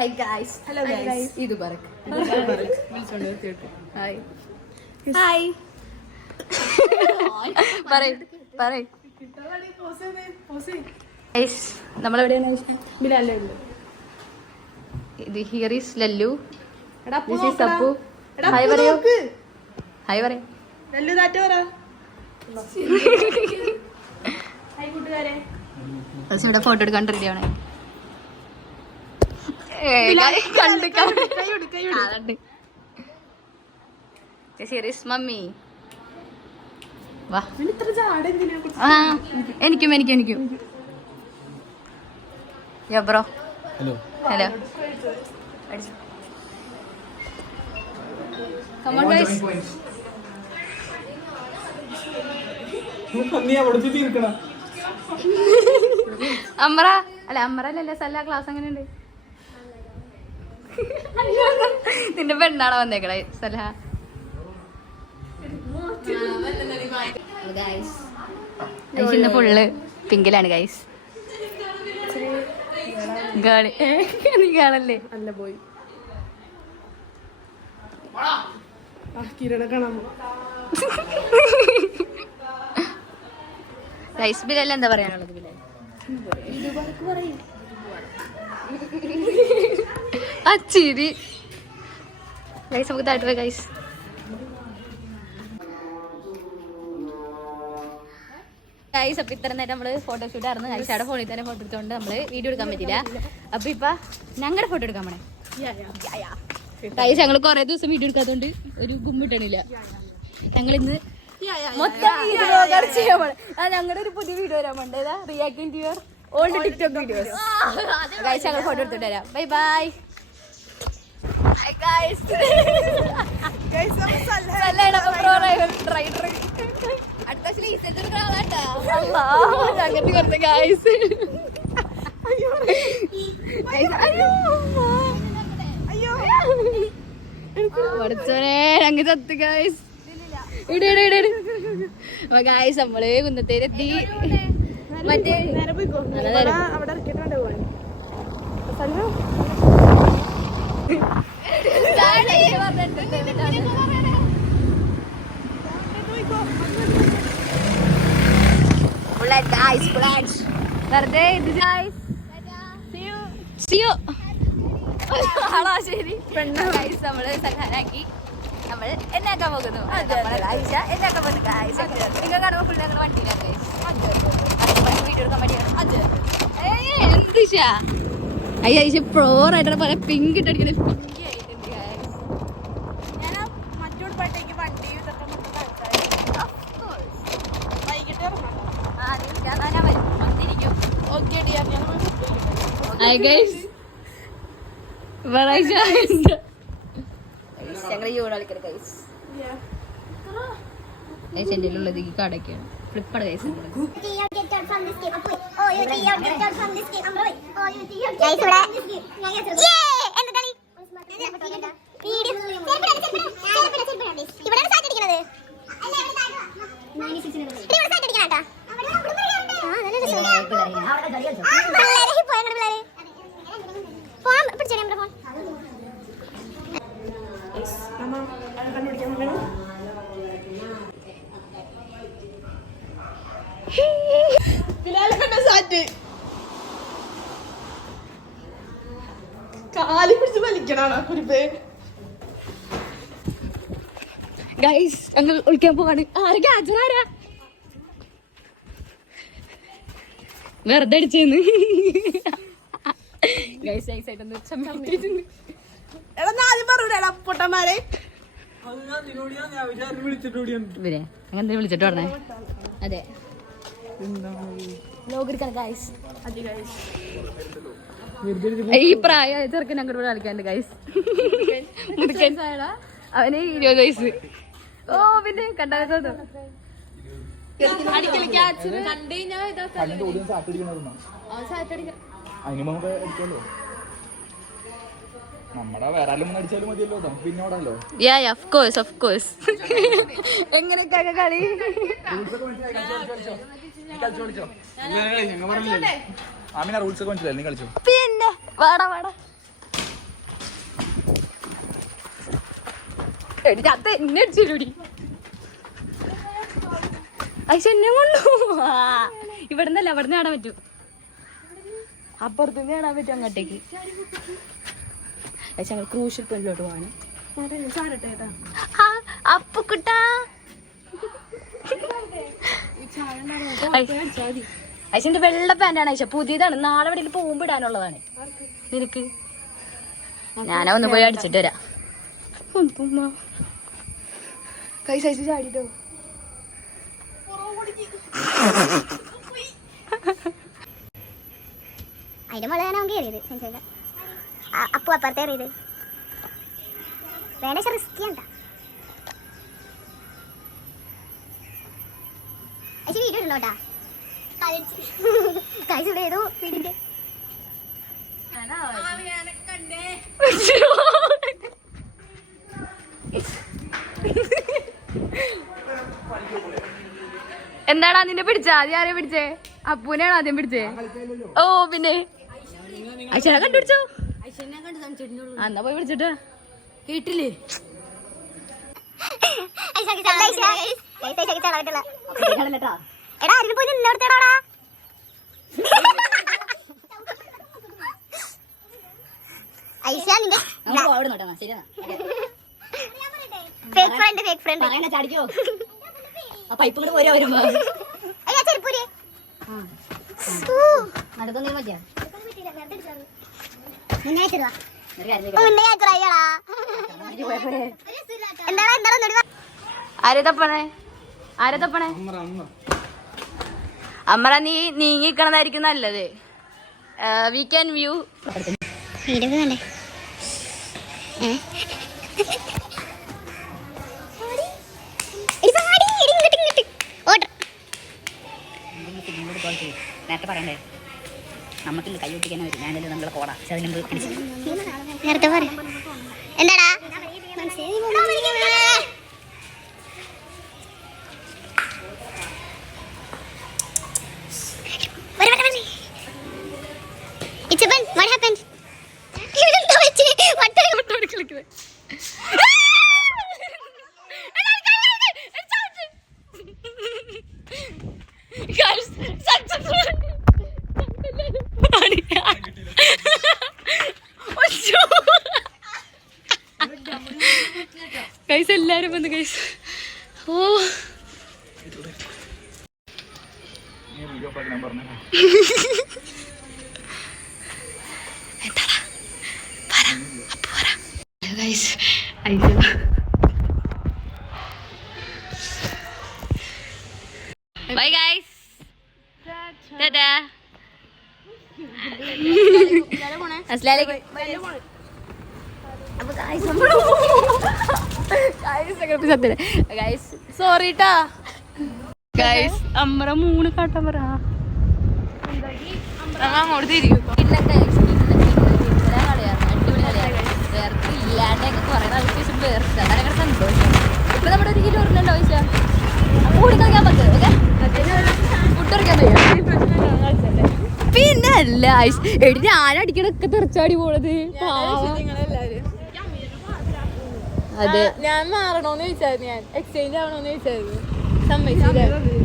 Hi guys. Hello guys. Idu Barak. Hi. Hi. Parey. Guys, നമ്മളെവിടെയാണ്? ബിലാലുണ്ട്. ഇത് here is Lallu. This is നോക്കടാ. Appu. എടാ, Hi Appu പറയൂ. നോക്ക്. Hi പറയൂ. ലല്ലു താറ്റ പറ. ഹായ് കൂട്ടുകാരെ. ഇവിടെ ഫോട്ടോ എടുക്കാൻ റെഡി ആണ്. മമ്മി വാ. ഇത്ര ജാട എന്തിനാ? ആ എനിക്കും ബ്രോ. ഹലോ അമ്മറല്ലേ സല്ല ക്ലാസ് എങ്ങനെയുണ്ട്? നിന്റെ പെണ്ണാണോ വന്നേക്കട സല? ഇന്ന് ഫുള്ള് പിങ്കിലാണ് ഗൈസ്. നീ കാണല്ലേ? അല്ല പോയി കിരണ കാണാൻ ഗൈസ് ബിലല്ല എന്താ പറയാനുള്ളത്? ബിലൽ ആ ചിരി ഗൈസ്. നമുക്ക് താഴ്ത്തു പോയി ഗൈസ്. ഗൈസ് അപ്പൊ ഇത്ര നേരം നമ്മള് ഫോട്ടോഷൂട്ട് ആയിരുന്നു ഗൈസ്. അവിടെ ഫോണിൽ തന്നെ ഫോട്ടോ എടുത്തോണ്ട് നമ്മള് വീഡിയോ എടുക്കാൻ പറ്റില്ല. അപ്പൊ ഇപ്പൊ ഞങ്ങളുടെ ഫോട്ടോ എടുക്കാൻ പോണേ ഗൈസ്. ഞങ്ങള് കൊറേ ദിവസം വീഡിയോ എടുക്കാത്തോണ്ട് ഒരു ഗുമ്മിട്ടണില്ല. ഞങ്ങൾ ഇന്ന് മൊത്തം ഞങ്ങളുടെ ഒരു പുതിയ വീഡിയോ വരാൻ പോണ്ട്. Reacting to your old TikTok videos guys. ഞങ്ങൾ ഫോട്ടോ എടുത്തിട്ട് വരാം. Bye bye guys. അങ്ങനത്തെ കുറച്ച് ഗൈസ്. പഠിച്ചോനെ ഞങ്ങൾ ചത്ത് ഗൈസ്. ഇട അപ്പൊ ഗൈസ് നമ്മള് കുന്നത്തേരെത്തി. മറ്റേ അവിടെ ഇറക്കിട്ടുണ്ട് പോവാൻ. വെറുതെ ഇത് ശരി ഗൈസ്. നമ്മള് സഹാനാക്കി നമ്മൾ എന്നാക്കാൻ പോകുന്നു. എന്നാക്കാൻ പോകുന്നു ഗൈസ്. നിങ്ങൾ കാണുമ്പോൾ ഫുൾ ഞങ്ങൾ വണ്ടിയിലാണ് ഗൈസ്. വീഡിയോ എടുക്കാൻ വേണ്ടിയാണ്. എന്ത് അയ്യ പ്രോറായിട്ടാണ് പല പിങ്ക് ഇട്ടടിക്കണേ. പിങ്കി ആയിട്ടുണ്ട് ഗൈസ്. ഞാൻ മറ്റോട് പാട്ടേക്ക് വണ്ടി ഇതൊക്കെ വൈകിട്ട് ഞാൻ വരും വന്നിരിക്കും. Okay dear. ഞങ്ങൾ യൂണ കളിക്കണ ഗൈസ്. ഗൈസ് എൻ്റെ ഉള്ളത് ഈ കടയ്ക്കാണ്. ഫ്ലിപ്പാണ് ഗൈസ്. കാലി പിടിച്ച് വലിക്കണാണ് കുരിപ്പ്. ഗൈസ് ഞങ്ങൾ ഒളിക്കാൻ പോവാണ്. ആരാ വെറുതെ അടിച്ചേന്ന് ഗൈസ്. നൈസായിട്ടൊന്ന് പൊട്ടന്മാരെ ഇവരെ അങ്ങനെ വിളിച്ചിട്ട് പറഞ്ഞേ. അതെ ലോകെടുക്കണം ഗൈസ്. ഈ പ്രായ ചെറുക്കൻ ഞങ്ങളുടെ കളിക്കാണ്ട് ഗൈസ്. മുതുക്കൻ അവന് 20 വയസ്സ്. ഓ പിന്നെ കണ്ടാലോ എങ്ങനെയൊക്കെ കളി പിന്നെ വാടാ എന്നെ അടിച്ചില്ലൂടി ഐശ എന്നെ കൊണ്ടു. ഇവിടുന്നല്ല അവിടുന്ന് കാണാൻ പറ്റൂ, അപ്പുറത്തുനിന്ന് കാണാൻ പറ്റും അങ്ങോട്ടേക്ക്. പക്ഷെ ഞങ്ങൾ ക്രൂഷ്യൽ പോയിന്റിലോട്ട് പോകാനും. അപ്പുക്കുട്ടാ ഐശന്റെ വെള്ള പാന്റാണ് ഐശ, പുതിയതാണ്, നാളെ എവിടെയെങ്കിലും പോകുമ്പോ ഇടാനുള്ളതാണ്. നിനക്ക് ഞാനാ ഒന്ന് പോയി അടിച്ചിട്ട് വരാം. കൈ സൈസ് ചാടിട്ടോ. അതിന്റെ മുളകാണ് കയറിയത്. അപ്പു അപ്പുറത്തെ കയറിയത് വേണ്ട, റിസ്കി ഉണ്ടാ. വീഡിയോ ഇടണോട്ടാ, കഴിച്ചിവിടെ ഏതോ വീടിന്റെ എന്താടാ നിന്നെ പിടിച്ച? ആദ്യം ആരെയും പിടിച്ചേ? അപ്പൂനെയാണ് ആദ്യം പിടിച്ചേ. ഓ പിന്നെ ഐശ്വര്യ കണ്ടുപിടിച്ചോ? എന്നാ പോയി പിടിച്ചിട്ട് കേട്ടില്ലേ? ചാടിക്കോ പൈപ്പ് കൂടെ പോരാ വരുമ്പോ നടക്കൊന്നും മതിയാ. ആരെ തപ്പണേ? ആരെ തപ്പണേ? അമ്മറ നീ നീങ്ങിക്കണതായിരിക്കും നല്ലത്. We can view. നേരത്തെ പറയണ്ടേ, നമുക്കില്ല കൈ ഒട്ടിക്കാൻ വരും. ഞാനല്ലേ നമ്മളെ കോട നേരത്തെ പറയാം. എന്താടാ what happened? ഗൈസ് എല്ലാരും വന്ന് ഗൈസ്. ഓ ബൈ ഗൈസ്. സോറിട്ടാ ഗൈസ്. അമ്മറ മൂന്ന് കാട്ടാൻ പറ അങ്ങോട്ട് തിരിക്കും. അടിപൊളി കളിയാണ്. വേർക്ക് ഇല്ലാണ്ടൊക്കെ കുറെ നാൾക്ക് ശേഷം വേർക്കുക, അതാണ് സന്തോഷം. ഇപ്പൊ നമ്മുടെ ഒരു കിലോ ഉരുളുണ്ടോ ചോദിച്ചാൽ കൂടി കളിക്കാൻ പറ്റും. ഫുഡ് കഴിക്കാൻ പിന്നെ അല്ല എടി ഞാനടിക്കണൊക്കെ തെറിച്ചാടി പോണത്. അതെ ഞാൻ മാറണോന്ന് ചോദിച്ചായിരുന്നു, ഞാൻ എക്സ്ചേഞ്ച് ആവണോന്ന് ചോദിച്ചായിരുന്നു, സമ്മതിച്ചില്ല.